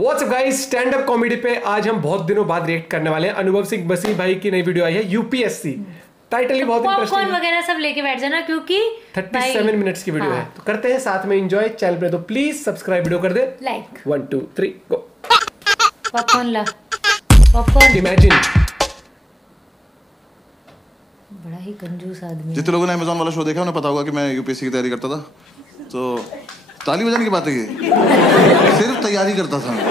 What's up guys, stand up comedy पे आज हम बहुत दिनों बाद रिएक्ट करने वाले हैं। अनुभव सिंह बसी भाई की नई वीडियो आई है यूपीएससी। टाइटल ही बहुत इंटरेस्टिंग है। पॉपकॉर्न वगैरह सब लेके बैठ जाना क्योंकि 37 मिनट्स की वीडियो है, तो करते हैं साथ में एंजॉय। चैनल पे तो प्लीज सब्सक्राइब वीडियो कर दे, लाइक 1 2 3 गो। पॉपकॉर्न ला पॉपकॉर्न। इमेजिन बड़ा ही कंजूस आदमी। जितने लोगों ने अमेज़न वाला शो देखा उन्हें पता होगा कि मैं यूपीएससी की तैयारी करता था। तो ताली बजाने की बात है, ये सिर्फ तैयारी करता था मैं।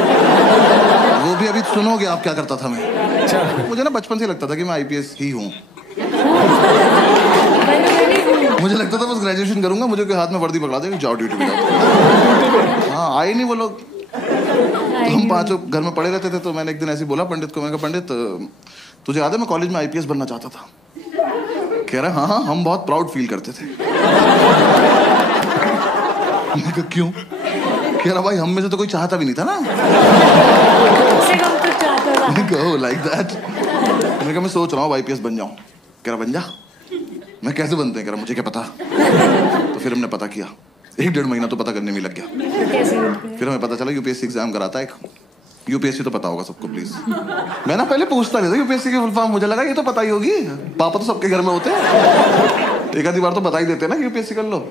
वो भी अभी सुनोगे आप क्या करता था मैं। अच्छा, मुझे ना बचपन से लगता था कि मैं आईपीएस ही हूँ। मुझे लगता था बस ग्रेजुएशन करूंगा, मुझे कोई हाथ में वर्दी पकड़ा देगा, जाओ ड्यूटी पे जाओ। हाँ, आए नहीं वो लोग। तो हम पांचों घर में पड़े रहते थे। तो मैंने एक दिन ऐसे बोला पंडित को, मैंने कहा पंडित तुझे याद है मैं कॉलेज में आईपीएस बनना चाहता था। कह रहा हाँ, हम बहुत प्राउड फील करते थे। मैंने कहा क्यों? कह रहा भाई हम में से तो कोई चाहता भी नहीं था ना। Like that. मैंने कहा मैं सोच रहा हूँ आईपीएस बन जाऊँ। कह रहा बन जा। मैं कैसे बनते हैं? कह रहा मुझे क्या पता। तो फिर हमने पता किया, 1-1.5 महीना तो पता करने में लग गया। फिर हमें पता चला यूपीएससी एग्जाम कराता है एक। यूपीएससी तो पता होगा सबको प्लीज। मैं ना पहले पूछता नहीं था यूपीएससी की फुल फॉर्म, मुझे लगा ये तो पता ही होगी, पापा तो सबके घर में होते हैं, एक आधी बार तो बता ही देते हैं ना यूपीएससी कर लो।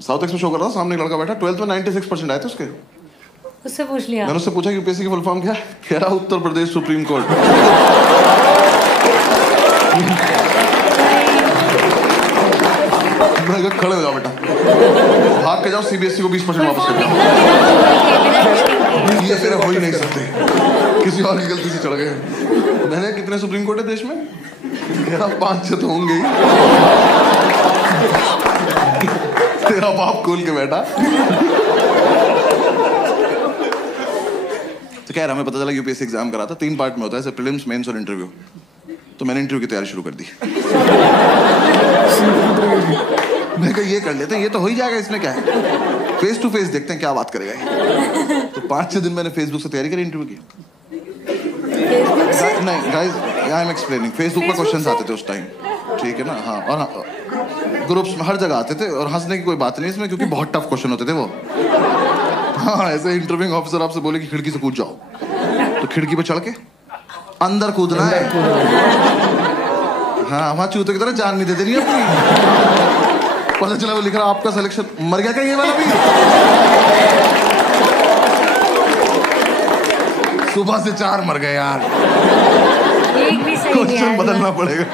साउथ एक्स में शो कर रहा था, सामने एक लड़का बैठा, 12th में 96% आए थे उसके। उससे पूछ लिया। मैंने उससे पूछा यूपीएससी की फुल फॉर्म क्या है? कह रहा उत्तर प्रदेश सुप्रीम कोर्ट। मैं कहा खड़े हो जाओ बेटा, भाग के जाओ सीबीएसई को 20% वापस कर दो। ये तेरे हो ही नहीं सकते, किसी और की गलती से चढ़ गए। मैंने कितने सुप्रीम कोर्ट है देश में? कह रहा 5-6 तो होंगे ही। तेरा बाप खोल के बैठा। तो कह रहा हमें पता चला यूपीएससी एग्जाम करा था, 3 पार्ट में होता है, प्रीलिम्स, मेंस और इंटरव्यू। तो मैंने इंटरव्यू की तैयारी शुरू कर दी। मैं कहा ये कर लेते हैं, ये तो हो ही जाएगा, इसमें क्या है, फेस टू फेस देखते हैं क्या बात करेगा ये। तो 5-6 दिन मैंने फेसबुक से तैयारी करी इंटरव्यू की। नहीं guys, I am explaining. Facebook पर क्वेश्चंस आते थे उस टाइम, ठीक है ना। हाँ, और ग्रुप्स में हर जगह आते थे, और हंसने की कोई बात नहीं इसमें, क्योंकि बहुत टफ क्वेश्चन होते थे वो। हाँ, ऐसे इंटरव्यूइंग ऑफिसर आपसे बोले कि खिड़की से कूद जाओ, तो खिड़की पे चढ़ के अंदर कूदना है। हाँ, वहां चूते की तरह जान नहीं देते नहीं अपनी। पता चला वो लिख रहा आपका सिलेक्शन, मर गया क्या ये वाला भी? सुबह से 4 मर गए यार। एक भी सही क्वेश्चन बदलना पड़ेगा।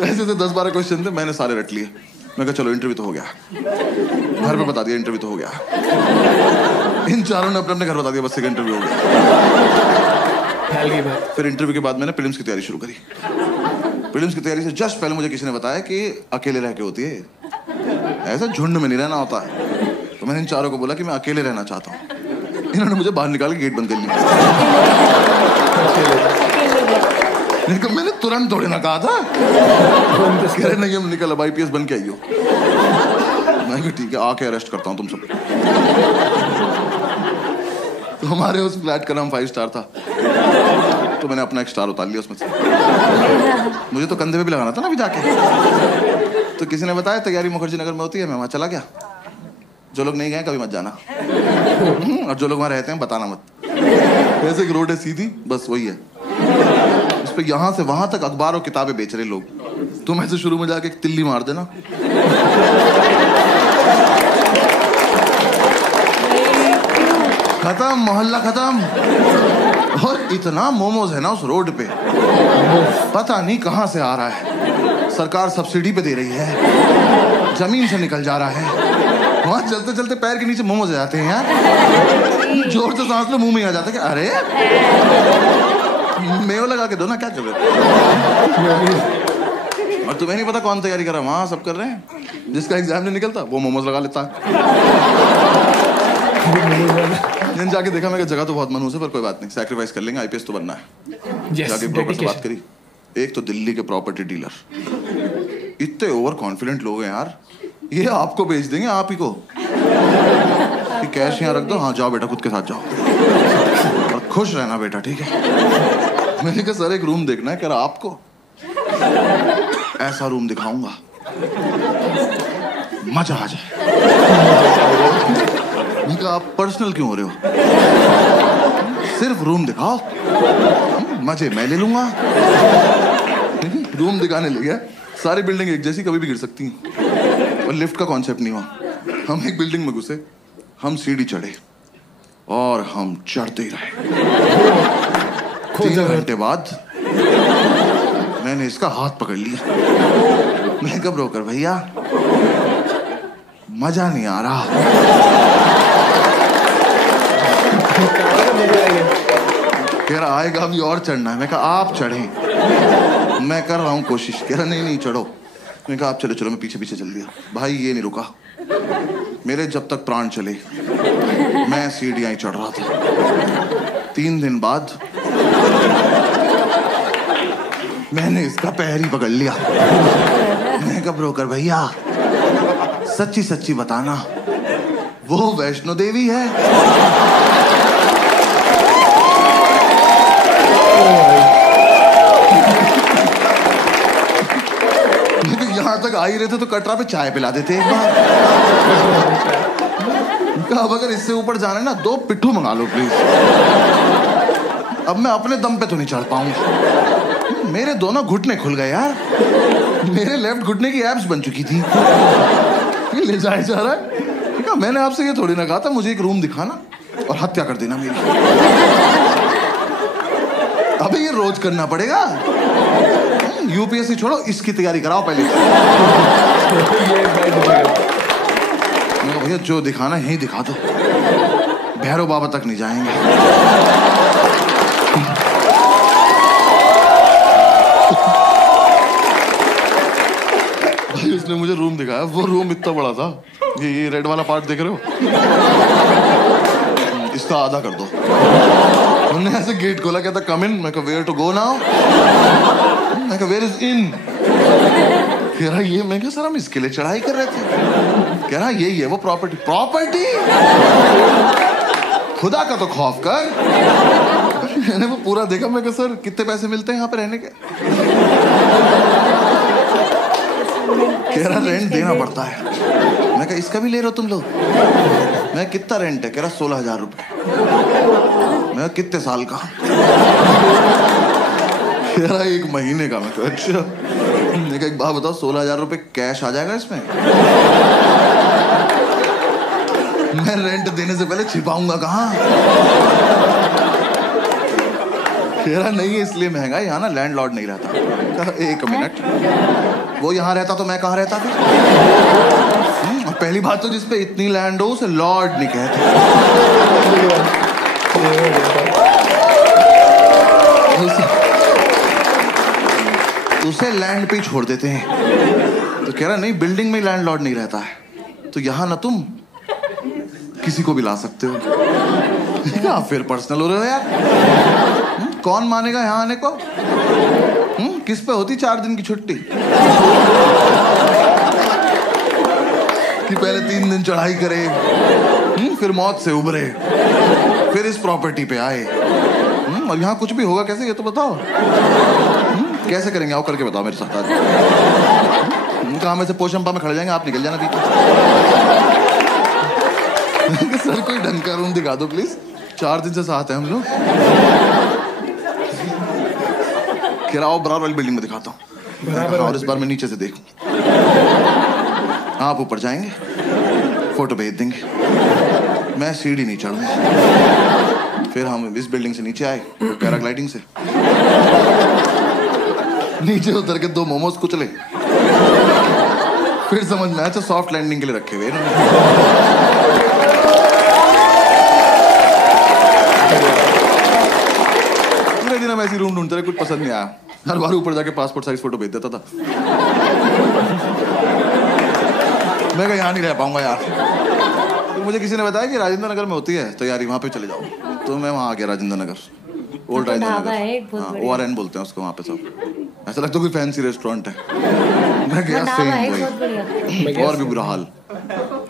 ऐसे थे 10-12 क्वेश्चन थे, मैंने सारे रट लिए। मैं कहा चलो इंटरव्यू तो हो गया, घर पे बता दिया इंटरव्यू तो हो गया। इन चारों ने अपने अपने घर बता दिया बस एक इंटरव्यू हो गया। फिर इंटरव्यू के बाद मैंने प्रीलिम्स की तैयारी शुरू करी। प्रीलिम्स की तैयारी से जस्ट पहले मुझे किसी ने बताया कि अकेले रह के होती है, ऐसा झुंड में नहीं रहना होता है। तो मैंने इन चारों को बोला कि मैं अकेले रहना चाहता हूँ। इन्होंने मुझे बाहर निकाल के गेट बंद कर लिया। मैंने तुरंत थोड़ी ना कहा था। कह रहे नहीं हम निकल, अब आईपीएस बन के आइयो। मैं भी ठीक है, आके अरेस्ट करता हूँ तुम सब। तो हमारे उस फ्लैट का नाम 5 स्टार था, तो मैंने अपना एक स्टार उतार लिया उसमें से। मुझे तो कंधे पे भी लगाना था ना अभी जाके। तो किसी ने बताया तैयारी मुखर्जी नगर में होती है, मैं वहां चला गया। जो लोग नहीं गए कभी मत जाना, और जो लोग वहां रहते हैं बताना मत। वैसे एक रोड है सीधी, बस वही है। उस पे यहाँ से वहां तक अखबार और किताबें बेच रहे लोग। तुम ऐसे शुरू में जाके एक तिल्ली मार देना, खत्म, मोहल्ला खत्म। और इतना मोमोज है ना उस रोड पे, पता नहीं कहां से आ रहा है। सरकार सब्सिडी पे दे रही है, जमीन से निकल जा रहा है। वहां चलते चलते पैर के नीचे मोमोज आ जाते हैं यार। जोर से सांस लो, मुंह में आ जाता है कि अरे मेव लगा के दो ना, क्या कर रहे हो? और तुम्हें नहीं पता कौन तैयारी कर रहा है, वहां सब कर रहे हैं। जिसका एग्जाम नहीं निकलता वो मोमोज लगा लेता। जाके देखा, मैं जगह तो बहुत मनहूस है, पर कोई बात नहीं, सैक्रिफाइस कर लेंगे, आईपीएस तो बनना है। जाके ब्रोकर से बात करी। एक तो दिल्ली के प्रॉपर्टी डीलर इतने ओवर कॉन्फिडेंट लोग हैं यार, ये आपको बेच देंगे आप ही को। कैश यहाँ रख दो, हाँ जाओ बेटा खुद के साथ जाओ, और खुश रहना बेटा, ठीक है। मैंने कहा सर एक रूम देखना है। कह रहा आपको ऐसा रूम दिखाऊंगा मजा आ जाए। उनका आप पर्सनल क्यों हो रहे हो? सिर्फ रूम दिखाओ, मजे मैं ले लूंगा। रूम दिखाने ले गया, सारी बिल्डिंग एक जैसी, कभी भी गिर सकती हैं। और लिफ्ट का कॉन्सेप्ट नहीं हुआ। हम एक बिल्डिंग में घुसे, हम सीढ़ी चढ़े और हम चढ़ते ही रहे। 3 घंटे बाद मैंने इसका हाथ पकड़ लिया। मैं कब ब्रोकर भैया, मजा नहीं आ रहा। कह रहा आएगा अभी और चढ़ना है। मैं कहा आप चढ़ें, मैं कर रहा हूँ कोशिश। कह रहा नहीं नहीं चढ़ो। मैं कहा आप चलो चलो, मैं पीछे पीछे चल दिया। भाई ये नहीं रुका, मेरे जब तक प्राण चले मैं सीढ़ियां ही चढ़ रहा था। 3 दिन बाद मैंने इसका पैर ही पकड़ लिया। मैं कहा ब्रोकर भैया सच्ची सच्ची बताना, वो वैष्णो देवी है? यहाँ तक आ ही रहे थे तो कटरा पे चाय पिला देते एक बार। अब अगर इससे ऊपर जाना है ना, 2 पिट्ठू मंगा लो प्लीज। अब मैं अपने दम पे तो नहीं चढ़ पाऊंगा। मेरे दोनों घुटने खुल गए यार। मेरे लेफ्ट घुटने की एब्स बन चुकी थी। ये ले जाए जा रहा है। मैंने आपसे ये थोड़ी ना कहा था मुझे एक रूम दिखाना और हत्या कर देना मेरी। अबे ये रोज करना पड़ेगा। यूपीएससी छोड़ो, इसकी तैयारी कराओ पहले। भैया जो दिखाना यही दिखा दो, भैरव बाबा तक नहीं जाएंगे। भाई उसने मुझे रूम दिखाया, वो रूम इतना बड़ा था। ये रेड वाला पार्ट देख रहे हो, इसका आधा कर दो। उन्होंने ऐसे गेट खोला, कहता कम इन। मैं कहा वेयर टू गो नाउ? मैं कहा वेयर इज इन? कह रहा ये। मैं कहा सर हम इसके लिए चढ़ाई कर रहे थे। कह रहा यही है वो प्रॉपर्टी। प्रॉपर्टी? खुदा का तो खौफ कर। मैंने वो पूरा देखा। मैं कहा सर कितने पैसे मिलते हैं यहाँ पे रहने के? कह रहा रेंट देना पड़ता है। मैं कहा इसका भी ले रहे हो तुम लोग? मैं कितना रेंट है? कह रहा 16,000 रुपए। मैं कितने साल का? कह रहा 1 महीने का। मैं कहा अच्छा। मैं कहा एक बात बताओ, 16,000 रुपए कैश आ जाएगा इसमें? मैं रेंट देने से पहले छिपाऊंगा कहाँ? कह रहा नहीं है इसलिए महंगा है, यहाँ ना लैंडलॉर्ड नहीं रहता। कहा 1 मिनट, वो यहाँ रहता तो मैं कहाँ रहता फिर? और पहली बात तो जिसपे इतनी लैंड हो उसे लॉर्ड नहीं कहते। उसे लैंड पे ही छोड़ देते हैं। तो कह रहा नहीं बिल्डिंग में लैंडलॉर्ड नहीं रहता है, तो यहाँ ना तुम किसी को भी ला सकते हो। आप फिर पर्सनल हो रहे हो यार। कौन मानेगा यहाँ आने को? किस पे होती 4 दिन की छुट्टी कि पहले 3 दिन चढ़ाई करे, फिर मौत से उबरे, फिर इस प्रॉपर्टी पे आए। और यहाँ कुछ भी होगा कैसे, ये तो बताओ। कैसे करेंगे आओ, करके बताओ मेरे साथ आज। कहाँ में से पोशंपा में खड़े जाएंगे, आप निकल जाना बीच। सर कोई ढंग का रूम दिखा दो प्लीज, 4 दिन से साथ हैं हम लोग। कह रहा आओ बराबर वाली बिल्डिंग में दिखाता हूँ, और इस बार मैं नीचे से देखूं। आप ऊपर जाएंगे, फोटो भेज देंगे, मैं सीढ़ी नहीं चढ़ूंगा। फिर हम इस बिल्डिंग से नीचे आए पैराग्लाइडिंग से, नीचे उतर के 2 मोमोज कुचले। फिर समझ में आया अच्छा सॉफ्ट लैंडिंग के लिए रखे हुए पूरे दिन हम ऐसी रूम ढूंढते रहे, कुछ पसंद नहीं आया। हर बार ऊपर जाके पासपोर्ट साइज फोटो भेज देता था। मैं कहा यहाँ नहीं रह पाऊंगा यार। तो मुझे किसी ने बताया कि राजेंद्र नगर में होती है तैयारी, वहाँ पे चले जाओ। तो मैं वहाँ आ गया, राजेंद्र नगर, ओल्ड राजेंद्र नगर, ORN बोलते हैं उसको वहाँ पे सब। ऐसा लगता है कोई फैंसी रेस्टोरेंट है। मैं गया सेम और भी बुरा हाल।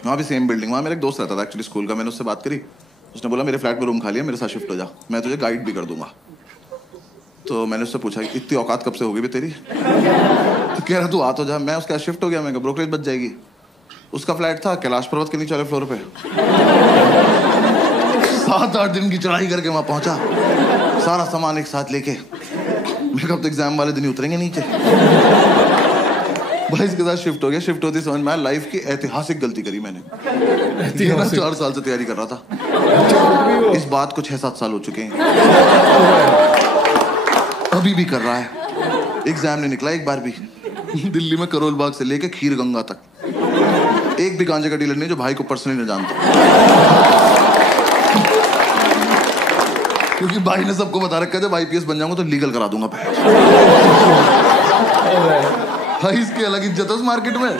वहाँ भी सेम बिल्डिंग, वहाँ मेरा एक दोस्त रहता था एक्चुअली स्कूल का। मैंने उससे बात करी, उसने बोला मेरे फ्लैट में रूम खाली है, मेरे साथ शिफ्ट हो जा, मैं तुझे गाइड भी कर दूंगा। तो मैंने उससे पूछा इतनी औकात कब से होगी भी तेरी? तो कह रहा तू आ तो जा। मैं उसके साथ शिफ्ट हो गया। मैं ब्रोकरेज बच जाएगी। उसका फ्लैट था कैलाश पर्वत के नीचे वाले फ्लोर पे। 7-8 दिन की चढ़ाई करके वहां पहुंचा, सारा सामान एक साथ लेके। मैं कब तो एग्जाम वाले दिन ही उतरेंगे नीचे। भाई इसके साथ शिफ्ट हो गया। शिफ्ट होती समझ में आया लाइफ की ऐतिहासिक गलती करी मैंने। ये ना 4 साल से तैयारी कर रहा था, इस बात को 6-7 साल हो चुके हैं, अभी भी कर रहा है। एग्जाम नहीं निकला एक बार भी। दिल्ली में करोल बाग से लेके खीर गंगा तक एक भी गांजे का डीलर नहीं जो भाई को पर्सनली न जानता, क्योंकि भाई ने सबको बता रखा है जब IPS बन जाऊंगा तो लीगल करा दूंगा भाई। इसकी अलग इज्जत है उस मार्केट में।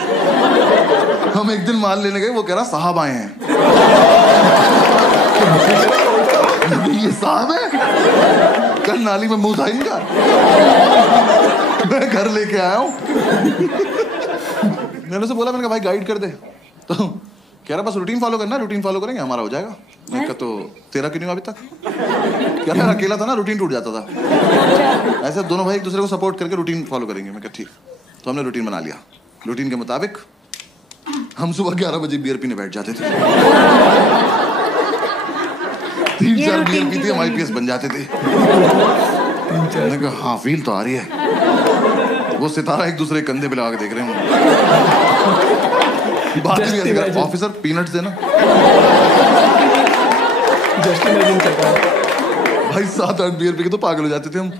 हम एक दिन माल लेने गए, वो कह रहा साहब आए हैं। ये साहब है, कल नाली में मुंह था इनका। मैं घर लेके आया हूं। मैंने उसे बोला, मैंने कहा भाई गाइड कर दे, तो कह रहा बस रूटीन फॉलो करना, रूटीन फॉलो करेंगे हमारा हो जाएगा। मैं कहा तो तेरा क्यों नहीं हुआ अभी तक? क्या मैं अकेला था ना, रूटीन टूट जाता था। ऐसे दोनों भाई एक दूसरे को सपोर्ट करके रूटीन फॉलो करेंगे। मैं कहा ठीक। तो हमने रूटीन बना लिया। रूटीन के मुताबिक हम सुबह 11 बजे बियर पीने बैठ जाते थे। 3-4 बियर पीते हम IPS बन जाते थे। मैंने कहा हाँ फील तो आ रही है। वो सितारा एक दूसरे कंधे पे लगा के देख रहे हैं। बात भी ऐसी, ऑफिसर पीनट्स देना। भाई 7-8 बियर पी के तो पागल हो जाते थे हम।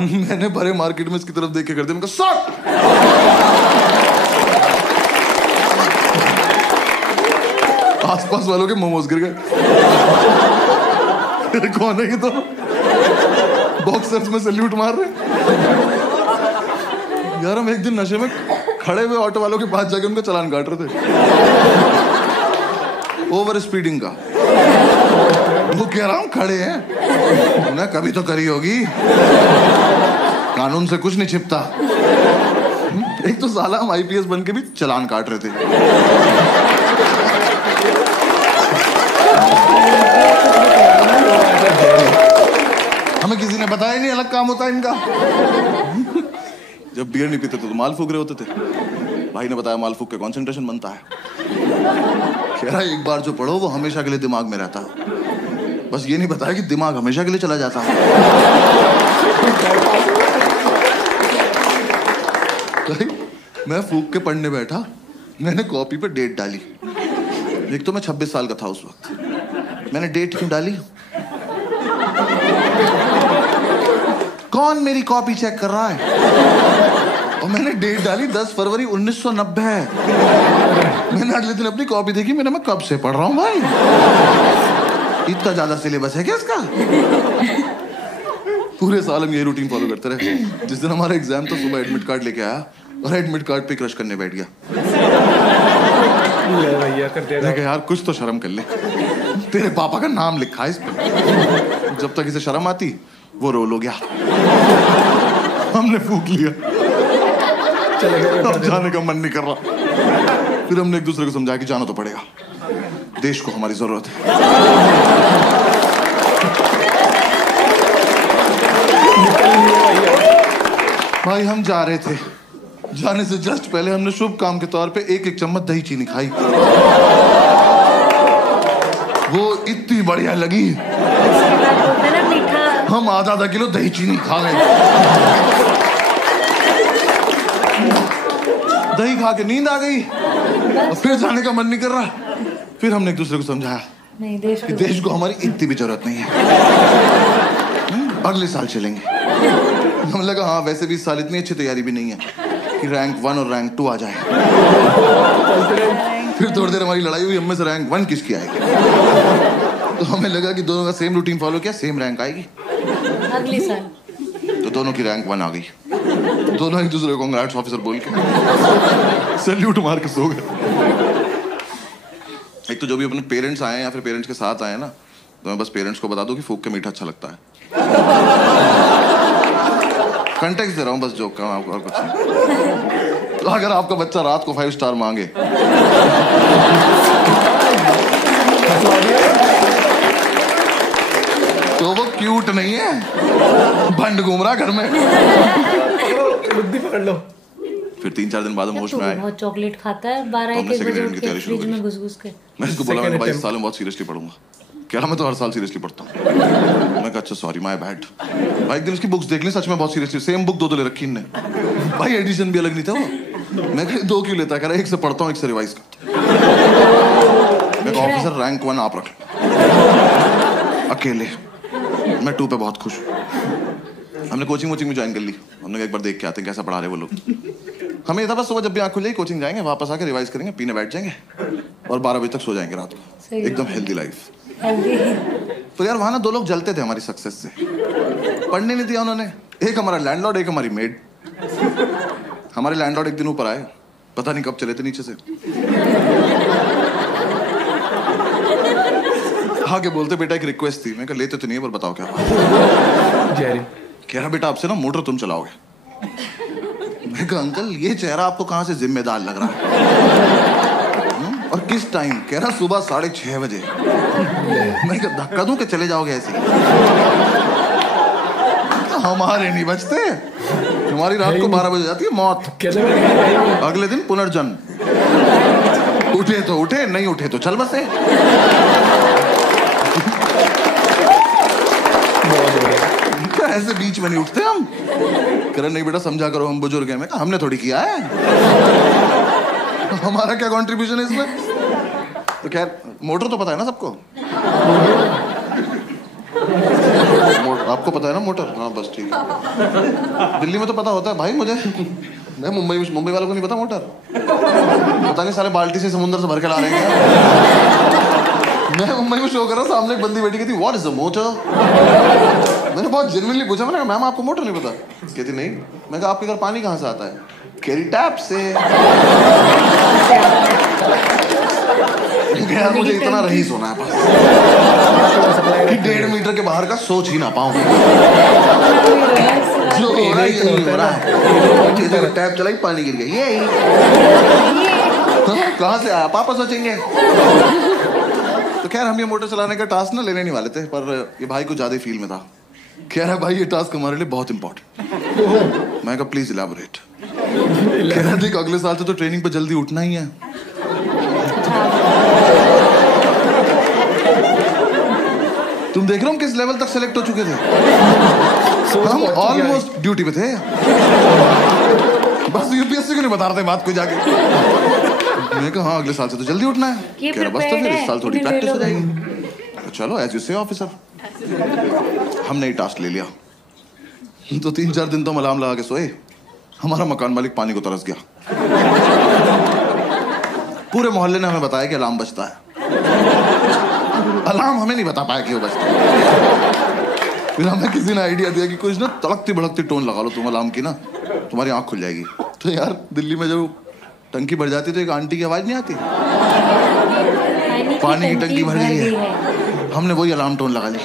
मैंने भरे मार्केट में इसकी तरफ देख के कर दिया। मैंने कहा आसपास वालों के मोमोज गिर गए। कौन है ये? तो बॉक्सर्स में सैल्यूट मार रहे। यार हम एक दिन नशे में खड़े हुए ऑटो वालों के पास जाके उनका चालान काट रहे थे, ओवर स्पीडिंग का। वो कह रहा हूं खड़े हैं, उन्हें कभी तो करी होगी, कानून से कुछ नहीं छिपता। एक तो साला हम IPS बन के भी चालान काट रहे थे। हमें किसी ने बताया नहीं अलग काम होता है इनका। जब बियर नहीं पीते तो माल फूक रहे होते थे। भाई ने बताया माल फूक के कंसंट्रेशन बनता है। कह रहा एक बार जो पढ़ो वो हमेशा के लिए दिमाग में रहता है। बस ये नहीं बताया कि दिमाग हमेशा के लिए चला जाता है। मैं फूक के पढ़ने बैठा, मैंने कॉपी पे डेट डाली। एक तो मैं 26 साल का था उस वक्त। मैंने डेट क्यों डाली? कौन मेरी कॉपी चेक कर रहा है? और मैंने डेट डाली 10 फरवरी 1990। मैंने अगले दिन अपनी कॉपी देखी, मैं कब से पढ़ रहा हूँ भाई? इतना ज्यादा सिलेबस है क्या इसका? पूरे साल हम ये रूटीन फॉलो करते रहे। जिस दिन हमारा एग्जाम था सुबह एडमिट कार्ड लेके आया और एडमिट कार्ड पे क्रश करने बैठ गया। यार कुछ तो शर्म कर ले, तेरे पापा का नाम लिखा है इस पे। जब तक इसे शर्म आती वो रोल हो गया। हमने फूक लिया, अब जाने का मन नहीं कर रहा। फिर हमने एक दूसरे को समझाया कि जाना तो पड़ेगा, देश को हमारी जरूरत है। भाई हम जा रहे थे, जाने से जस्ट पहले हमने शुभ काम के तौर पे 1-1 चम्मच दही चीनी खाई। वो इतनी बढ़िया लगी, हम आधा किलो दही चीनी खा गए। दही खा के नींद आ गई और फिर जाने का मन नहीं कर रहा। फिर हमने एक दूसरे को समझाया कि देश को हमारी इतनी भी जरूरत नहीं है, अगले साल चलेंगे। हमें लगा हाँ वैसे भी इस साल इतनी अच्छी तैयारी भी नहीं है कि रैंक 1 और रैंक 2 आ जाए। फिर थोड़ी देर हमारी लड़ाई हुई, हम में से रैंक 1 किसकी आएगी। तो हमें लगा कि दोनों का सेम रूटीन फॉलो किया, सेम रैंक आएगी अगले साल। तो दोनों की रैंक 1 आ गई। दोनों एक दूसरे को कांग्रेट्स ऑफिसर बोल के सैल्यूट मार के सो गए। एक तो जो भी अपने पेरेंट्स आए या फिर पेरेंट्स के साथ आए ना, तो मैं बस पेरेंट्स को बता दूं कि फूक के मीठा अच्छा लगता है। कंटेक्स्ट दे रहा हूँ बस जोक का, आपको और कुछ नहीं। तो अगर आपका बच्चा रात को 5 स्टार मांगे तो वो क्यूट नहीं है, भंड घूम रहा घर में। बुद्धि पकड़ लो। फिर 3-4 दिन बाद हम होश में आए। बहुत चॉकलेट खाता है 12-1 बजे उठ के फ्रिज में घुस-घुस के। मैं इसको बोला मैंने 22 साल में बहुत सीरियसली पढ़ूंगा। कह रहा मैं तो हर साल सीरियसली पढ़ता हूँ। मैं कहा अच्छा सॉरी माय बैड। भाई एक दिन उसकी बुक्स देख ली, सच में बहुत सीरियसली सेम बुक 2 ले रखी इनने। भाई एडिशन भी अलग नहीं था वो। मैं कहा 2 क्यों लेता है? कह रहा एक से पढ़ता हूँ एक से रिवाइज करता हूँ। मैं कहा ऑफिसर रैंक 1 आप रख लो अकेले, मैं 2 पे बहुत खुश हूँ। हमने कोचिंग वोचिंग भी ज्वाइन कर ली। हमने कहा एक बार देख के आते हैं कैसा पढ़ा रहे वो लोग। हमें था बस सुबह जब भी आँख खुल जाएगी कोचिंग जाएंगे, वापस आके रिवाइज करेंगे, पीने बैठ जाएंगे और 12 बजे तक सो जाएंगे रात को। एकदम हेल्दी लाइफ। तो यार वहां ना 2 लोग जलते थे हमारी सक्सेस से। पढ़ने नहीं दिया उन्होंने। एक हमारा लैंडलॉर्ड, एक हमारी मेड। हमारे लैंडलॉर्ड एक दिन ऊपर आए, पता नहीं कब चले थे नीचे से। हाँ के बोलते बेटा एक रिक्वेस्ट थी। मैं कहा लेते तो नहीं है पर बताओ क्या बात। कह रहा बेटा आपसे ना मोटर तुम चलाओगे। मैं कहा अंकल ये चेहरा आपको कहाँ से जिम्मेदार लग रहा है? और किस टाइम? कह रहा सुबह 6:30 बजे। मैं कहा धक्का दूं कि चले जाओगे ऐसे? हमारे नहीं बचते, तुम्हारी रात को 12 बजे जाती है मौत, अगले दिन पुनर्जन्म। उठे तो उठे, नहीं उठे तो चल बसे। ऐसे बीच में नहीं उठते हम। कह रहे नहीं बेटा समझा करो हम बुजुर्ग हैं। मैं कहा हमने थोड़ी किया है, हमारा क्या कंट्रीब्यूशन है इसमें? तो खैर मोटर तो पता है ना सबको। आपको पता है ना मोटर? हाँ बस ठीक है। दिल्ली में तो पता होता है भाई मुझे। मैं मुंबई वालों को नहीं पता मोटर। पता नहीं सारे बाल्टी से समुद्र से भर के ला रहे हैं। मैं मुंबई में शो कर रहा, सामने एक बंदी बैठी कहती व्हाट इज द मोटर। मैंने बहुत जेन्युइनली पूछा, मैंने कहा मैम आपको मोटर नहीं पता? कहती नहीं। मैं कहा आपके घर पानी कहाँ से आता है? कह टैप से। यार मुझे इतना रईस होना है बस कि 1.5 मीटर के बाहर का सोच ही ना पाऊं। जो हो रहा है ये हो रहा है। टैप चलाई पानी गिर गया, ये कहाँ से आया पापा सोचेंगे। तो खैर हम ये मोटर चलाने का टास्क ना लेने नहीं वाले थे, पर ये भाई को ज्यादा फील में था। कह रहा भाई ये टास्क हमारे लिए बहुत इंपॉर्टेंट। मैं कहा प्लीज इलैबोरेट। कह रहा देख अगले साल से तो ट्रेनिंग पे जल्दी उठना ही है। तुम देख रहे हो हम किस लेवल तक सेलेक्ट हो चुके थे। हम ऑलमोस्ट ड्यूटी पे थे। बस यूपीएससी को नहीं बता रहे थे बात को जाके। मैंने कहा हाँ अगले साल से तो जल्दी उठना है। कह रहा बस तो फिर इस साल थोड़ी प्रैक्टिस हो जाएगी। चलो एज यू से ऑफिसर। हमने ही टास्क ले लिया। तो 3-4 दिन तो हम अलार्म लगा के सोए। हमारा मकान मालिक पानी को तरस गया। पूरे मोहल्ले ने हमें बताया कि अलार्म बजता है। अलार्म हमें नहीं बता पाया कि वो बजता है। फिर हमें किसी ने आइडिया दिया कि कुछ ना तड़कती भड़कती टोन लगा लो तुम अलार्म की ना, तुम्हारी आंख खुल जाएगी। तो यार दिल्ली में जब टंकी भर जाती तो एक आंटी की आवाज नहीं आती, पानी की टंकी भर गई है। हमने वही अलार्म टोन लगा ली।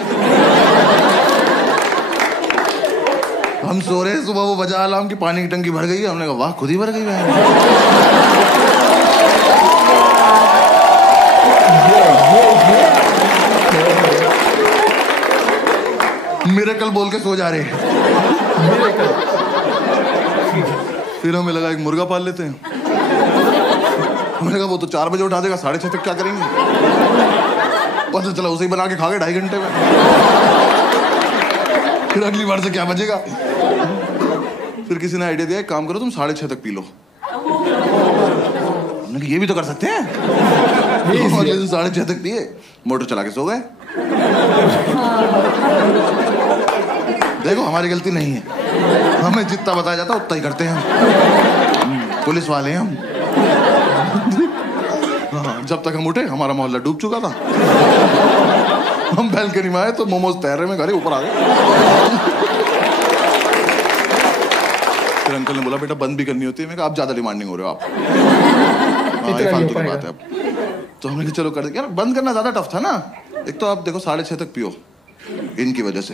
हम सो रहे सुबह वो बजा अलार्म की पानी की टंकी भर गई है। हमने कहा वाह खुद ही भर गई है। मिरेकल बोल के सो जा रहे हैं। फिर हमें लगा एक मुर्गा पाल लेते हैं। हमने कहा वो तो 4 बजे उठा देगा, 6:30 तक क्या करेंगे? पता चला उसे ही बना के खा गए 2.5 घंटे में। फिर अगली बार से क्या बचेगा? फिर किसी ने आइडिया दिया एक काम करो तुम 6:30 तक पी लो। हमने कहा ये भी तो कर सकते हैं। 6:30 तक पिए, मोटर चला के सो गए। देखो हमारी गलती नहीं है, हमें जितना बताया जाता उतना ही करते हैं हम। पुलिस वाले हैं हम। हाँ, जब तक हम उठे हमारा मोहल्ला डूब चुका था। हम बैल्कनी में आए तो मोमोज तैर रहे में घर ऊपर आ गए। फिर अंकल ने बोला बेटा बंद भी करनी होती है। मैं कहा आप ज्यादा डिमांडिंग हो रहे हो आप। ये फालतू की बात है अब। तो हमने कहा चलो कर दे। यार बंद करना ज्यादा टफ था ना। एक तो आप देखो 6:30 तक पियो इनकी वजह से।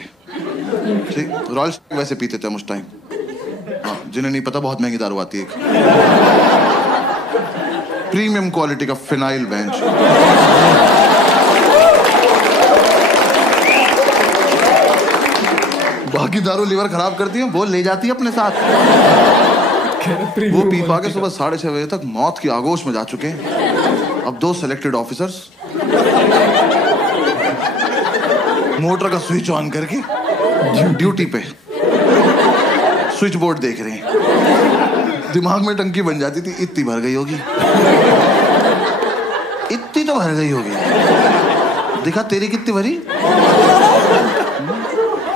ठीक रॉयल वैसे पीते थे हम उस टाइम। हाँ जिन्हें नहीं पता बहुत महंगी दारू आती है, प्रीमियम क्वालिटी का फिनाइल बेंच। बाकी दारू लीवर खराब करती है, वो ले जाती है अपने साथ। वो पी पा के सुबह 6:30 बजे तक मौत की आगोश में जा चुके हैं। अब 2 सेलेक्टेड ऑफिसर्स मोटर का स्विच ऑन करके ड्यूटी पे स्विच बोर्ड देख रहे हैं। दिमाग में टंकी बन जाती थी, इतनी भर गई होगी, इतनी तो भर गई होगी। देखा तेरी कितनी भरी?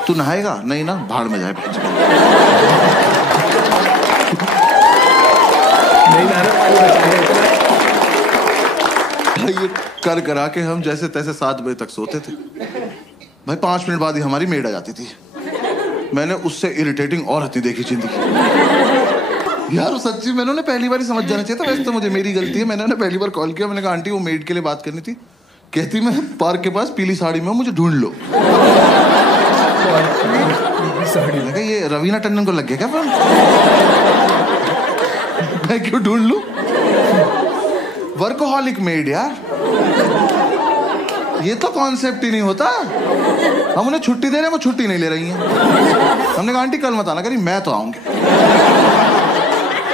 तू नहाएगा? नहीं ना, भाड़ में जाए। नहीं नहाना, पानी बचाएगा इतना। ये कर करा के हम जैसे तैसे 7 बजे तक सोते थे भाई। 5 मिनट बाद ही हमारी मेड आ जाती थी। मैंने उससे इरिटेटिंग और हती देखी जिंदगी। यार सच्ची मैंने उन्हें पहली बार ही समझ जाना चाहिए था। वैसे तो मुझे मेरी गलती है, मैंने उन्हें पहली बार कॉल किया। मैंने कहा आंटी वो मेड के लिए बात करनी थी। कहती मैं पार्क के पास पीली साड़ी में हूं, मुझे ढूंढ लो। लगा ये रवीना टंडन को लग गया क्या फोन? मैं क्यों ढूंढ लूं? वर्कोहॉलिक मेड यार, ये तो कॉन्सेप्ट ही नहीं होता। हम उन्हें छुट्टी दे रहे हैं, वो छुट्टी नहीं ले रही हैं। हमने कहा आंटी कल मत आना। करी मैं तो आऊंगी।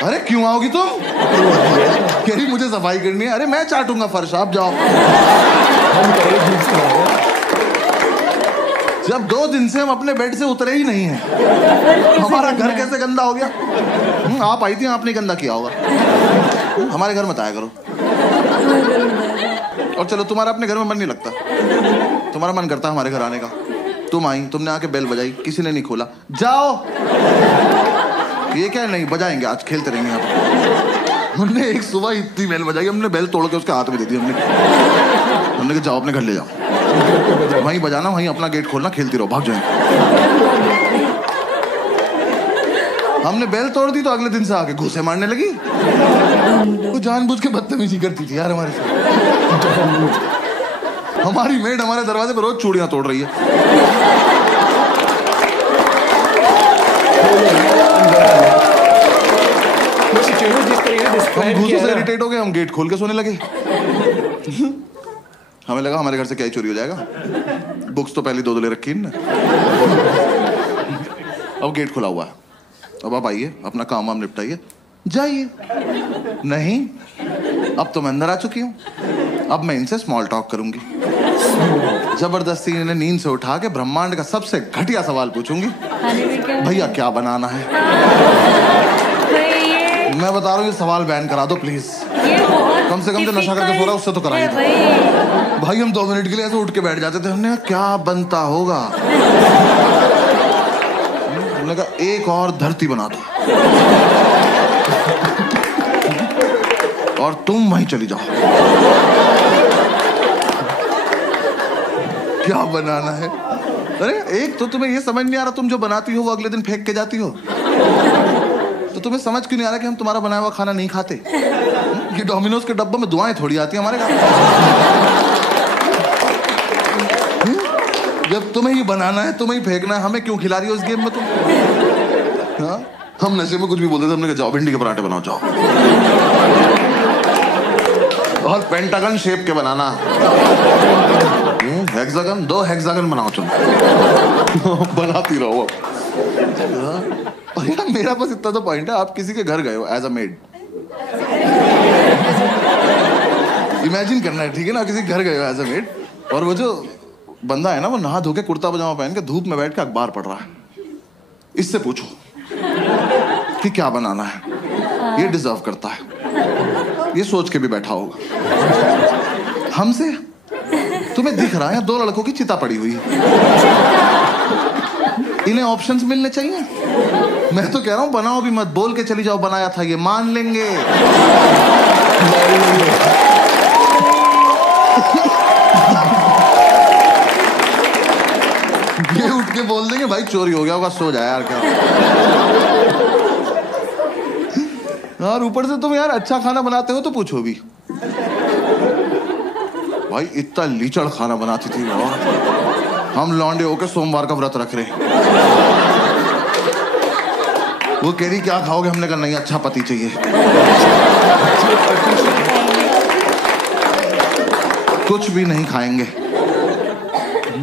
अरे क्यों आओगी तुम? कह रही मुझे सफाई करनी है। अरे मैं चाटूंगा फर्श, आप जाओ। जब 2 दिन से हम अपने बेड से उतरे ही नहीं हैं, हमारा घर कैसे गंदा हो गया? आप आई थी, आपने गंदा किया होगा। हमारे घर मत आया करो। और चलो तुम्हारा अपने घर में मन नहीं लगता, तुम्हारा मन करता हमारे घर आने का। तुम आई, तुमने आके बेल बजाई, किसी ने नहीं खोला। जाओ। ये क्या नहीं बजाएंगे, आज खेलते रहेंगे यहाँ। हमने एक सुबह इतनी बेल बजाई, हमने बेल तोड़ के उसके हाथ में दे दी। हमने कहा जाओ अपने घर ले जाओ, वहीं बजाना, वहीं अपना गेट खोलना, खेलती रहो, भाग जाएंगे। हमने बेल तोड़ दी तो अगले दिन से आके घूसे मारने लगी। वो जानबूझ के बदतमीजी करती थी यार हमारे साथ। हमारी मेड हमारे दरवाजे पर रोज चूड़ियां तोड़ रही है। हम घूसों से इरिटेट हो गए, हम गेट खोल के सोने लगे। हमें लगा हमारे घर से क्या ही चोरी हो जाएगा। बुक्स तो पहले 2 ले रखी ना। अब गेट खुला हुआ है, अब आप आइए, अपना काम वाम निपटाइए, जाइए। नहीं, अब तो मैं अंदर आ चुकी हूँ, अब मैं इनसे स्मॉल टॉक करूंगी। जबरदस्ती इन्हें नींद से उठा के ब्रह्मांड का सबसे घटिया सवाल पूछूंगी, भैया क्या बनाना है? मैं बता रहा हूँ ये सवाल बैन करा दो प्लीज। कम से कम जो नशा करके सो रहा है उससे तो कराइए। भाई हम 2 मिनट के लिए ऐसे उठ के बैठ जाते थे। हमने कहा क्या बनता होगा? हमने कहा एक और धरती बना दो और तुम वहीं चली जाओ। क्या बनाना है? अरे एक तो तुम्हें ये समझ नहीं आ रहा, तुम जो बनाती हो वो अगले दिन फेंक के जाती हो। तो तुम्हें समझ क्यों नहीं आ रहा कि हम तुम्हारा बनाया हुआ खाना नहीं खाते? ये डोमिनोज के डब्बे में दुआएं थोड़ी आती है हमारे घर। जब तुम्हें ही बनाना है, तुम्हें ही फेंकना है, हमें क्यों खिला रही हो इस गेम में तुम? हाँ? हम नशे में कुछ भी बोलते थे। हमने कहा जाओ भिंडी के पराठे बनाओ, जाओ। और पेंटागन शेप के बनाना, हेक्सागन, 2 हेक्सागन बनाओ तुम। बनाती रहो। और यार मेरा बस इतना तो पॉइंट है, आप किसी के घर गए हो एज अ मेड, इमेजिन करना है, ठीक है ना? किसी घर गए हो एज अ मेड और वो जो बंदा है ना, वो नहा धो के कुर्ता पजामा पहन के धूप में बैठ के अखबार पढ़ रहा है। इससे पूछो कि क्या बनाना है, ये डिजर्व करता है, ये सोच के भी बैठा होगा। हमसे तुम्हें दिख रहा है 2 लड़कों की चिता पड़ी हुई है, इन्हें ऑप्शंस मिलने चाहिए। मैं तो कह रहा हूं बनाओ भी मत, बोल के चली जाओ बनाया था, ये मान लेंगे। ये उठ के बोल देंगे भाई चोरी हो गया होगा, सो जाए यार। क्या यार ऊपर से तुम यार अच्छा खाना बनाते हो तो पूछो भी। भाई इतना लीचड़ खाना बनाती थी बाबा, हम लौंडे होके सोमवार का व्रत रख रहे। वो कह रही क्या खाओगे? हमने कहा नहीं अच्छा पति चाहिए। कुछ भी नहीं खाएंगे,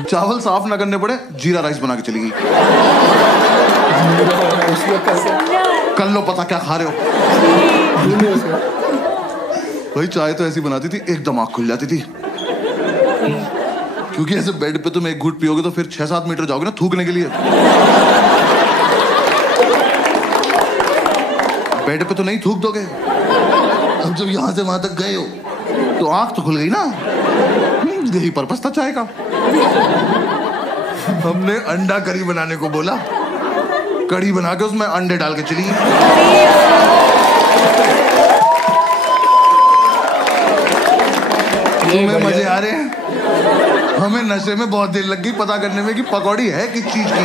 चावल साफ ना करने पड़े, जीरा राइस बना के चली गई। कर लो पता क्या खा रहे हो। भाई चाय तो ऐसी बनाती थी एकदम आँख खुल जाती थी क्योंकि ऐसे बेड पे तुम एक घूंट पियोगे तो फिर 6-7 मीटर जाओगे ना थूकने के लिए। बेड पे तो नहीं थूक दोगे। अब जब यहां से वहां तक गए हो तो आंख तो खुल गई ना। यही पर्पस था चाय का। हमने अंडा करी बनाने को बोला, कड़ी बना के उसमें अंडे डाल के चली गई। तुम्हें मजे आ रहे हैं? हमें नशे में बहुत देर लग गई पता करने में कि पकौड़ी है किस चीज की।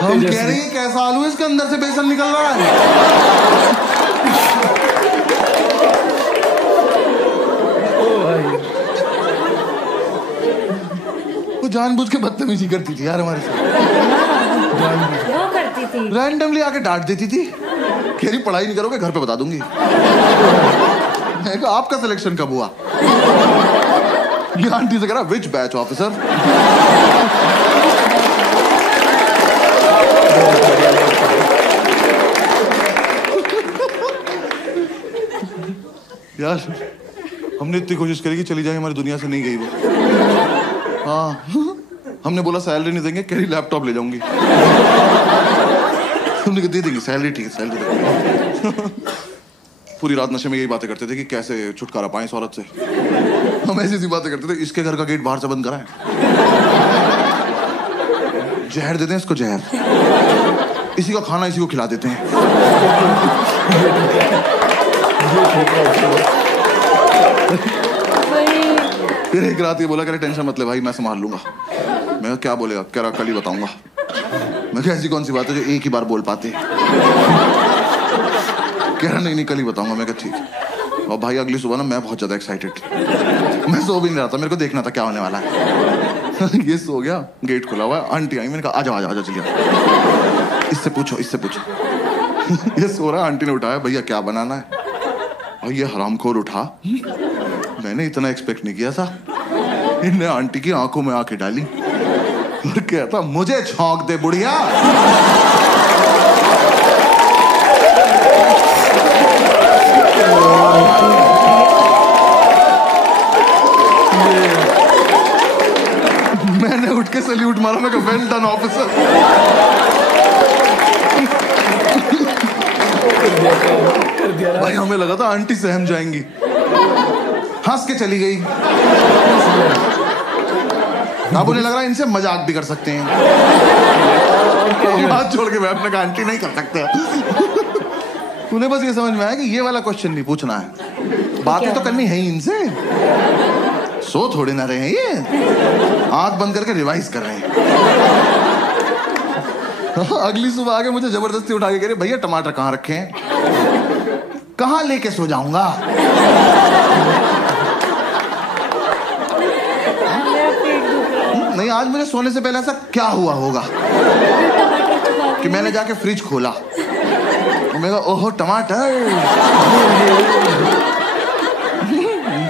हम कह रहे हैं कैसा आलू है, इसके अंदर से बेसन निकल रहा है। वो जानबूझ के बदतमीजी करती थी यार हमारे साथ। वो करती थी। रैंडमली आके डांट देती थी, कह रही पढ़ाई नहीं करोगे घर पे बता दूंगी। मैं कहा आपका सिलेक्शन कब हुआ? ये आंटी से कह रहा विच बैच ऑफिसर। यार हमने इतनी कोशिश करी कि चली जाए, हमारी दुनिया से नहीं गई वो। हाँ हमने बोला सैलरी नहीं देंगे, कह रही लैपटॉप ले जाऊंगी। हमने कहा दे देंगे सैलरी, ठीक है सैलरी देंगे। पूरी रात नशे में यही बातें करते थे कि कैसे छुटकारा पाएं इस औरत से। हम ऐसी ऐसी बातें करते थे, इसके घर का गेट बाहर से बंद कराएं, जहर देते हैं इसको जहर, इसी का खाना इसी को खिला देते हैं। फिर एक रात ये बोला, कह टेंशन मत ले भाई मैं संभाल लूंगा। मैं क्या बोलेगा, कह रहा कल ही बताऊंगा। मैं कहा ऐसी कौन सी बात है जो एक ही बार बोल पाते। कह रहा नहीं कल ही बताऊंगा। मैं कहा ठीक। और भाई अगली सुबह ना मैं बहुत ज्यादा एक्साइटेड, मैं सो भी नहीं रहा था, मेरे को देखना था क्या होने वाला है। ये सो गया, गेट खुला हुआ है, आंटी आई, मैंने कहा आजा आजा आजा चलिए, इससे पूछो इससे पूछो। ये सो रहा, आंटी ने उठाया, भैया क्या बनाना है? और ये हरामखोर उठा, मैंने इतना एक्सपेक्ट नहीं किया था। इन्हें आंटी की आंखों में आंखें डाली और कहता मुझे छौंक दे बुढ़िया। मैंने उठ के सैल्यूट मारा, मैं कहा वेल डन ऑफिसर। भाई हमें लगा था आंटी सहम जाएंगी, हंस के चली गई। अब उन्हें लग रहा है इनसे मजाक भी कर सकते हैं। बात छोड़ के मैं अपने कहा आंटी नहीं कर सकते। उन्हें बस ये समझ में आया कि ये वाला क्वेश्चन नहीं पूछना है, बातें तो करनी है ही इनसे। सो थोड़े ना रहे हैं ये, आंख बंद करके रिवाइज कर रहे हैं। अगली सुबह आके मुझे जबरदस्ती उठा के कह रहे भैया टमाटर कहाँ रखे हैं? कहाँ लेके सो जाऊंगा? नहीं आज मुझे सोने से पहले ऐसा क्या हुआ होगा कि मैंने जाके फ्रिज खोला और मैं कहा ओहो टमाटर।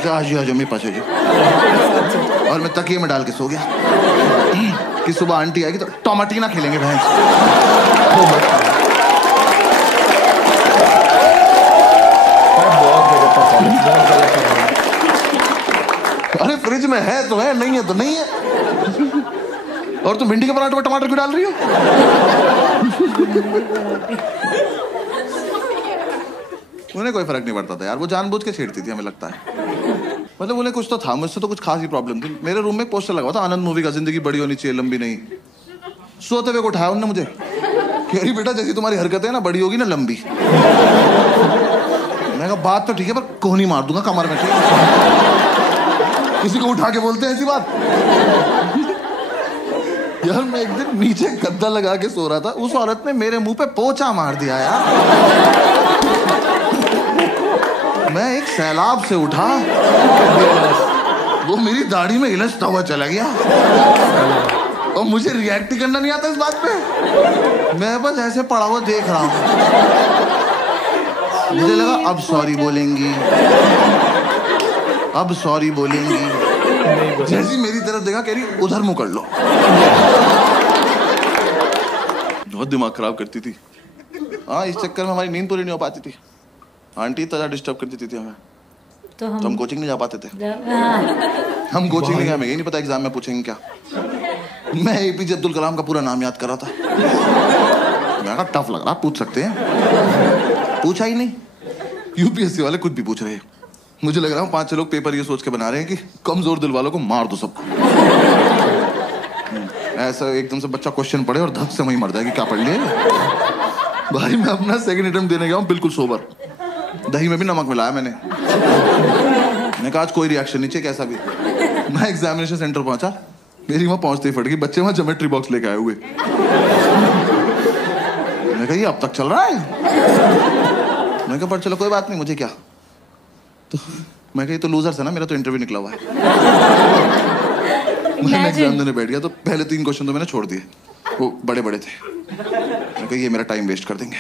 आज मेरे पास जी, और मैं तकिए में डाल के सो गया कि सुबह आंटी आएगी तो टमाटीना खेलेंगे भैंस। अरे फ्रिज में है तो है, नहीं है तो नहीं है। और तुम भिंडी के पराठे में टमाटर क्यों डाल रही हो? उन्हें कोई फर्क नहीं पड़ता था यार, वो जानबूझ के छेड़ती थी हमें लगता है। मतलब उन्हें कुछ तो था, मुझसे तो कुछ खास ही प्रॉब्लम थी। मेरे रूम में एक पोस्टर लगा था आनंद मूवी का, जिंदगी बड़ी होनी चाहिए लंबी नहीं। सोते हुए को उठाया उन्होंने मुझे, कह रही बेटा जैसी तुम्हारी हरकतें ना बड़ी होगी ना लंबी। मैंने कहा बात तो ठीक है पर कोहनी मार दूंगा कमर में। किसी को उठा के बोलते हैं ऐसी बात? यार मैं एक दिन नीचे गद्दा लगा के सो रहा था, उस औरत ने मेरे मुंह पे पोंछा मार दिया यार। मैं एक सैलाब से उठा, वो मेरी दाढ़ी में इलझता हुआ चला गया और मुझे रिएक्ट ही करना नहीं आता इस बात पे। मैं बस ऐसे पड़ा हुआ देख रहा हूं। मुझे लगा अब सॉरी बोलेंगी, अब सॉरी बोलेंगी। जैसी मेरी तरफ देखा कह रही उधर मुंह कर लो। बहुत दिमाग खराब करती थी। हाँ, इस चक्कर में हमारी नींद पूरी नहीं हो पाती थी। आंटी इतना डिस्टर्ब कर देती थी हमें, तो तो हम कोचिंग नहीं जा पाते थे। हाँ। हम कोचिंग नहीं गए, हमें ये नहीं पता एग्जाम में पूछेंगे क्या। मैं एपीजे अब्दुल कलाम का पूरा नाम याद कर रहा था। मैं कहा टफ लग रहा, पूछ सकते हैं, पूछा ही नहीं। यूपीएससी वाले कुछ भी पूछ रहे हैं। मुझे लग रहा है 5-6 लोग पेपर ये सोच के बना रहे हैं कि कमजोर दिल वालों को मार दो सबको। ऐसा एकदम से बच्चा क्वेश्चन पढ़े और धक से वहीं मर जाए कि क्या पढ़ लिए। भाई मैं अपना सेकंड अटेम्प्ट देने गया हूँ बिल्कुल सोबर, दही में भी नमक मिलाया मैंने कहा आज कोई रिएक्शन नहीं चाहिए कैसा भी। मैं एग्जामिनेशन सेंटर पहुंचा, मेरी वहां पहुंचते ही फट गई, बच्चे वहां ज्योमेट्री बॉक्स लेके आए हुए। मैं कहा ये अब तक चल रहा है। मैं कहा पर चलो कोई बात नहीं, मुझे क्या। तो मैं कहा तो लूजर्स है ना, मेरा तो इंटरव्यू निकला हुआ है। मैं एग्जाम देने बैठ गया तो पहले 3 क्वेश्चन तो मैंने छोड़ दिए, वो बड़े बड़े थे। मैं कहा ये मेरा टाइम वेस्ट कर देंगे।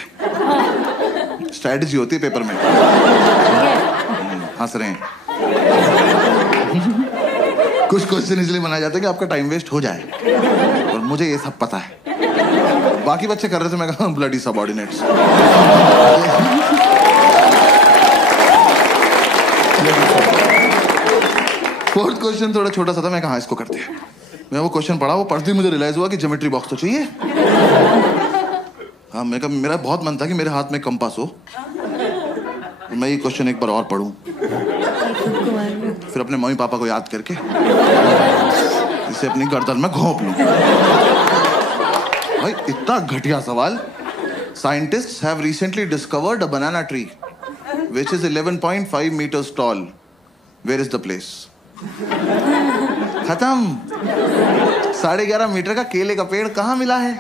स्ट्रैटेजी होती है पेपर में। हंस रहे हैं। कुछ क्वेश्चन इसलिए बनाए जाते हैं कि आपका टाइम वेस्ट हो जाए, और मुझे ये सब पता है। बाकी बच्चे कर रहे थे, मैं कहा ब्लडी सबऑर्डिनेट्स। फोर्थ क्वेश्चन थोड़ा छोटा सा था, मैं कहा इसको करते हैं। मैं वो क्वेश्चन पढ़ा, वो पढ़ते ही मुझे रियलाइज हुआ कि ज्योमेट्री बॉक्स तो चाहिए। हाँ, मैं कहा मेरा बहुत मन था कि मेरे हाथ में कंपास हो, मैं ये क्वेश्चन एक बार और पढ़ूं, फिर अपने मम्मी पापा को याद करके इसे अपनी गर्दन में घोंप लूं। भाई इतना घटिया सवाल। Scientists have recently discovered a banana tree which is 11.5 meters tall. Where is the place? खत्म। 11.5 मीटर का केले का पेड़ कहाँ मिला है?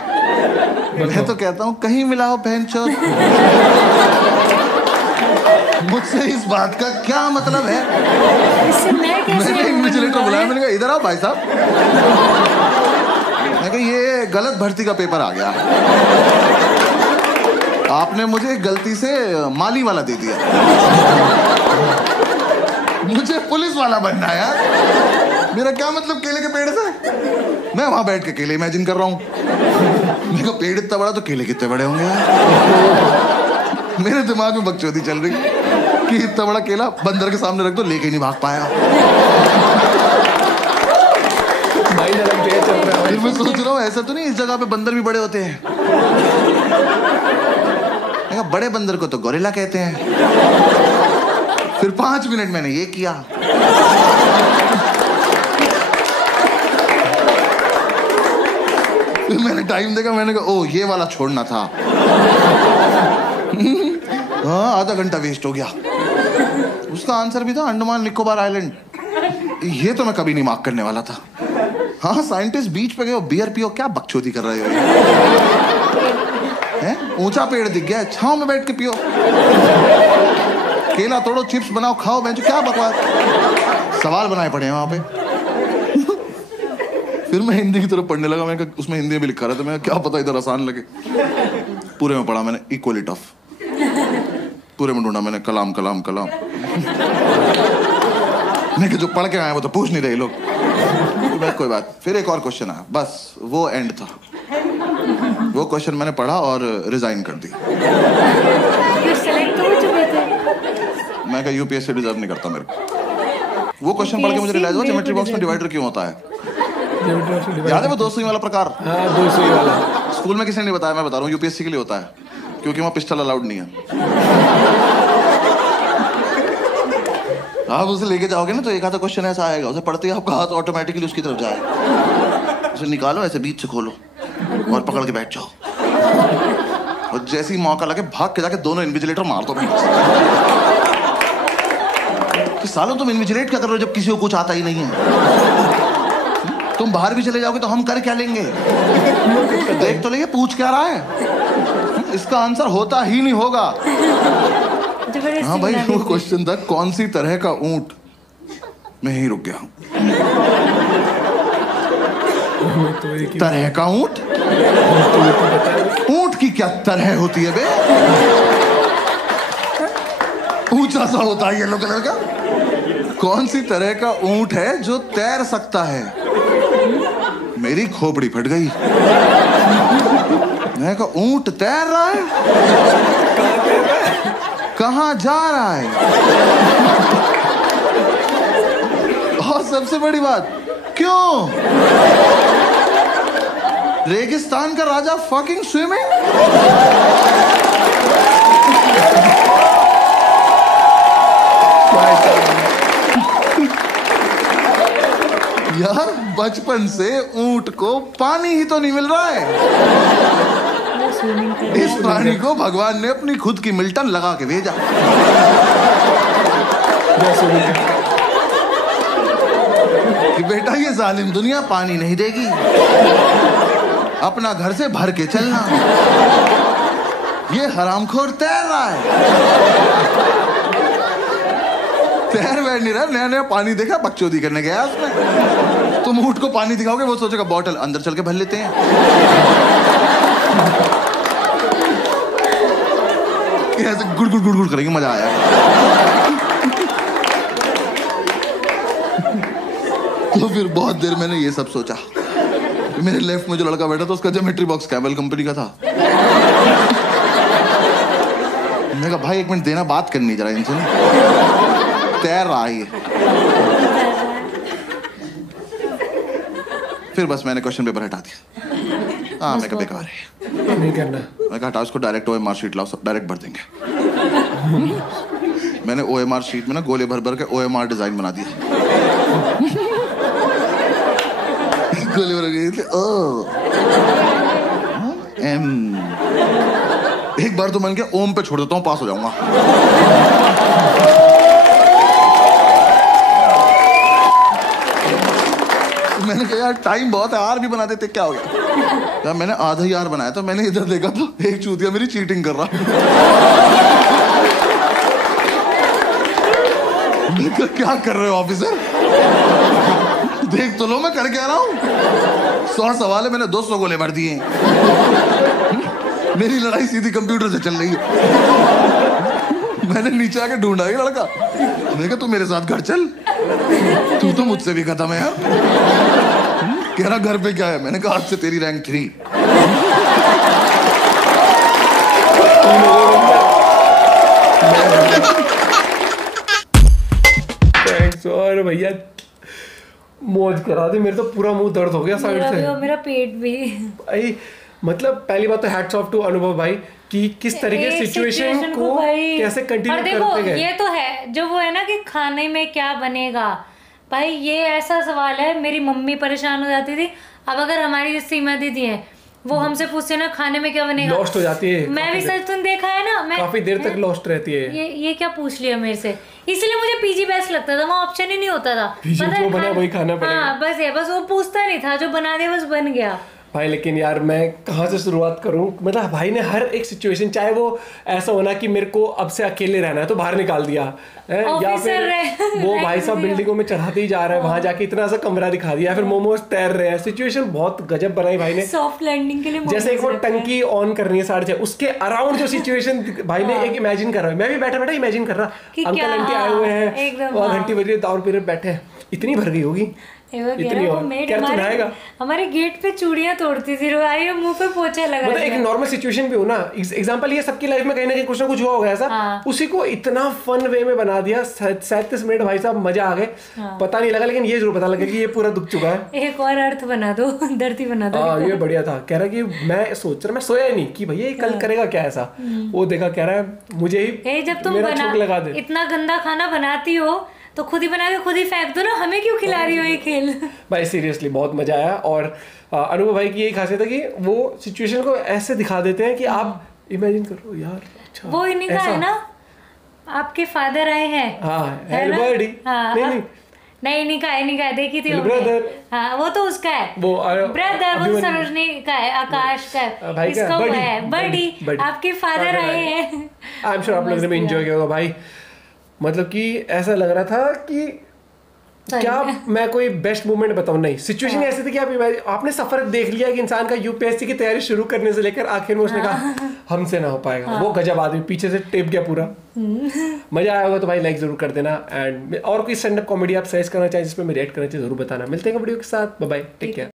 मैं तो कहता हूँ कहीं मिला हो बहनचोद। मुझसे इस बात का क्या मतलब है? मैंने इन्विजिलेटर बुलाया, मैंने कहा इधर आओ भाई साहब। मैं कहा ये गलत भर्ती का पेपर आ गया, आपने मुझे गलती से माली वाला दे दिया। मुझे पुलिस वाला बनना है यार। मेरा क्या मतलब केले के पेड़ से? मैं वहां बैठ के केले इमेजिन कर रहा हूँ। मेरे को पेड़ इतना बड़ा तो केले कितने बड़े होंगे यार। मेरे दिमाग में बकचोदी चल रही कि इतना बड़ा केला बंदर के सामने रख दो, लेके नहीं भाग पाया। फिर मैं सोच रहा हूँ ऐसा तो नहीं इस जगह पे बंदर भी बड़े होते हैं। बड़े बंदर को तो गोरिल्ला कहते हैं। फिर 5 मिनट मैंने ये किया। फिर मैंने टाइम देखा, मैंने कहा ओ ये वाला छोड़ना था। हाँ, आधा घंटा वेस्ट हो गया। उसका आंसर भी था अंडमान निकोबार आइलैंड। ये तो मैं कभी नहीं मार्क करने वाला था। हाँ, साइंटिस्ट बीच पे गए हो, बियर पियो, क्या बकचोदी कर रहे हो? ऊंचा पेड़ दिख गया, छांव में बैठ के पियो। केला तोड़ो, चिप्स बनाओ, खाओ। मैं क्या बकवास सवाल बनाए पड़े हैं वहां पे। फिर मैं हिंदी की तरफ पढ़ने लगा। मैं उसमें हिंदी में भी लिखा रहा था, मैं क्या पता इधर आसान लगे। पूरे में पढ़ा मैंने इक्वली टफ। पूरे में ढूंढा मैंने कलाम कलाम कलाम। मैं जो पढ़ के आए वो तो पूछ नहीं रहे लोग। कोई बात। फिर एक और क्वेश्चन आया, बस वो एंड था। वो क्वेश्चन मैंने पढ़ा और रिजाइन कर दिया। मैं कहा यूपीएससी डिजर्व नहीं करता मेरे को। वो क्वेश्चन पढ़ के मुझे रियलाइज हुआ ज्योमेट्री बॉक्स में डिवाइडर क्यों होता है। याद है वो 2 सुई वाला प्रकार? हाँ, 2 सुई वाला। स्कूल में किसी ने नहीं बताया, मैं बता रहा हूँ। यूपीएससी के लिए होता है क्योंकि वहाँ पिस्टल अलाउड नहीं है। आप उसे लेके जाओगे ना तो एक आधा क्वेश्चन ऐसा आएगा, उसे पढ़ते ही आपका हाथ ऑटोमेटिकली उसकी तरफ जाएगा। उसे निकालो, ऐसे बीच से खोलो और पकड़ के बैठ जाओ, और जैसे ही मौका लगे भाग के जाके दोनों इन्विजिलेटर मार दो। कि सालों तुम इन्विजिलेट क्या कर रहे हो जब किसी को कुछ आता ही नहीं है? तुम बाहर भी चले जाओगे तो हम कर क्या लेंगे? देख तो लेंगे पूछ क्या रहा है। इसका आंसर होता ही नहीं होगा। हाँ भाई, वो क्वेश्चन था कौन सी तरह का ऊंट। मैं यहीं रुक गया हूं। तरह का ऊंट? ऊंट की क्या तरह होती है बे? ऊंचा सा होता है येलो कलर का। कौन सी तरह का ऊंट है जो तैर सकता है? मेरी खोपड़ी फट गई। मैं कहा ऊंट तैर रहा है, कहाँ जा रहा है? और सबसे बड़ी बात, क्यों? रेगिस्तान का राजा फकिंग स्विमिंग। यार बचपन से ऊंट को पानी ही तो नहीं मिल रहा है। इस प्राणी को भगवान ने अपनी खुद की मिल्टन लगा के भेजा। कि बेटा ये जालिम दुनिया पानी नहीं देगी, अपना घर से भर के चलना। ये हरामखोर तैर रहा है, तैर बैठ नहीं रहा, नया नया पानी देखा, बकचोदी करने गया उसने। तुम ऊंट को पानी दिखाओगे, वो सोचेगा बॉटल अंदर चल के भर लेते हैं। ऐसे गुड़ गुड़ गुड़ गुड़ करेंगे, मजा आया। तो फिर बहुत देर मैंने ये सब सोचा। मेरे लेफ्ट में जो लड़का बैठा था उसका ज्योमेट्री बॉक्स कैमल कंपनी का था। मैंने कहा भाई एक मिनट देना, बात करनी जरा इनसे। तैर रहा है। फिर बस मैंने क्वेश्चन पेपर हटा दिया। हाँ मैं कहा बेकार है, नहीं करना। मैं कहा हटा उसको, डायरेक्ट OMR शीट लाओ, डायरेक्ट भर देंगे। मैंने OMR शीट में ना गोले भर भर के OMR डिजाइन बना दिया। गोले भर के ओ M। एक बार तो मैंने कहा ओम पे छोड़ देता हूँ, पास हो जाऊंगा। मैंने कहा यार टाइम बहुत है, आर भी बना देते, क्या हो गया? यार मैंने आधा ही आर बनाया था। मैंने इधर देखा तो एक चूतिया मेरी चीटिंग कर रहा। क्या कर रहे हो ऑफिसर? देख तो लो मैं कर क्या रहा हूँ। 100 सवाल है, मैंने 200 गोले भर दिए। मेरी लड़ाई सीधी कंप्यूटर से चल रही है। मैंने नीचे आके ढूंढा ये लड़का। मैंने कहा तू मेरे साथ घर चल, तू तो मुझसे भी खत्म है यार। कह रहा घर पे क्या है? मैंने कहा आज से तेरी रैंक 3। थैंक्स। और भैया मौज करा दी, मेरे तो पूरा मुंह दर्द हो गया साइड से। मेरा पेट भी भाई मतलब पहली बात तो हैट्स ऑफ टू अनुभव भाई कि किस तरीके सिचुएशन को कैसे कंटिन्यू करते गए। ये तो है जो वो है ना कि खाने में क्या बनेगा। भाई ये ऐसा सवाल है, मेरी मम्मी परेशान हो जाती थी। अब अगर हमारी सीमा दीदी है, वो हमसे पूछते ना खाने में क्या बनेगा, लॉस्ट हो जाती है। मैं भी सच तुम देखा है ना, मैं काफी देर तक लॉस्ट रहती है। ये क्या पूछ लिया मेरे से। इसलिए मुझे पीजी बेस्ट लगता था, वहाँ ऑप्शन ही नहीं होता था। पीजी जो बना वही खाना पड़ेगा। हाँ बस वो पूछता नहीं था, जो बना दे बस बन गया। भाई लेकिन यार मैं कहाँ से शुरुआत करूँ? मतलब भाई ने हर एक सिचुएशन, चाहे वो ऐसा होना कि मेरे को अब से अकेले रहना है तो बाहर निकाल दिया है, या फिर वो भाई साहब बिल्डिंगों में चढ़ाते ही जा रहा है, वहां जाके इतना सा कमरा दिखा दिया, फिर मोमोज तैर रहे हैं। सिचुएशन बहुत गजब बनाई भाई ने, सॉफ्ट लैंडिंग के लिए। जैसे एक वो टंकी ऑन करनी है 6:30, उसके अराउंड जो सिचुएशन भाई ने एक इमेजिन कर रहा है। मैं भी बैठा बैठा इमेजिन कर रहा, अंकल आंटी आए हुए हैं और घंटी बज रही है, दारू पी रहे बैठे हैं, इतनी भर गई होगी। हमारे गेट पे चूड़ियां तोड़ती थी, रोई मुंह पे पोछा लगा। मतलब एक नॉर्मल सिचुएशन भी हो ना, एग्जांपल ये सबकी लाइफ में कहीं ना कहीं कुछ ना कुछ हुआ होगा ऐसा। हाँ। उसी को इतना फन वे में बना दिया। 37 मिनट भाई साहब मजा आ गए। हाँ। पता नहीं लगा, लेकिन ये जरूर पता लगा कि ये पूरा दुख चुका है। एक और अर्थ बना दो, धरती बना दो। ये बढ़िया था। कह रहा कि मैं सोच रहा, मैं सोया ही नहीं कि भैया ये कल करेगा क्या ऐसा। वो देखा, कह रहा है मुझे ही जब तुम लगा दे, इतना गंदा खाना बनाती हो तो खुद ही बना के खुद ही फेंक दो ना, हमें क्यों खिला रही हो ये खेल। भाई सीरियसली बहुत मजा आया। और अनुभव भाई की यही खासियत है कि वो सिचुएशन को ऐसे दिखा देते हैं कि आप इमेजिन करो यार। अच्छा वो इन्हीं का है ना, आपके फादर आए हैं। हाँ एल्बर्टी। नहीं इन्हीं का देखी थी ब्रदर। हाँ वो तो उसका है, वो ब्रदर, वो सरोजनी का है, आकाश का, इसका वो है बर्डी। आपके फादर आए हैं। आई एम श्योर आप लोगों ने भी एंजॉय किया होगा भाई। मतलब कि ऐसा लग रहा था कि क्या मैं कोई बेस्ट मोमेंट बताऊं, नहीं सिचुएशन ऐसी थी कि आपने सफर देख लिया कि इंसान का यूपीएससी की तैयारी शुरू करने से लेकर आखिर में उसने कहा हमसे ना हो पाएगा। वो गजब आदमी पीछे से टेप गया पूरा। मजा आया होगा तो भाई लाइक जरूर कर देना। एंड और कोई स्टैंड अप कॉमेडी आप सजेस्ट करना चाहिए जिसमें मैं रिएक्ट करना चाहिए जरूर बताना। मिलते हैं वीडियो के साथ, बाय बाय, टेक केयर।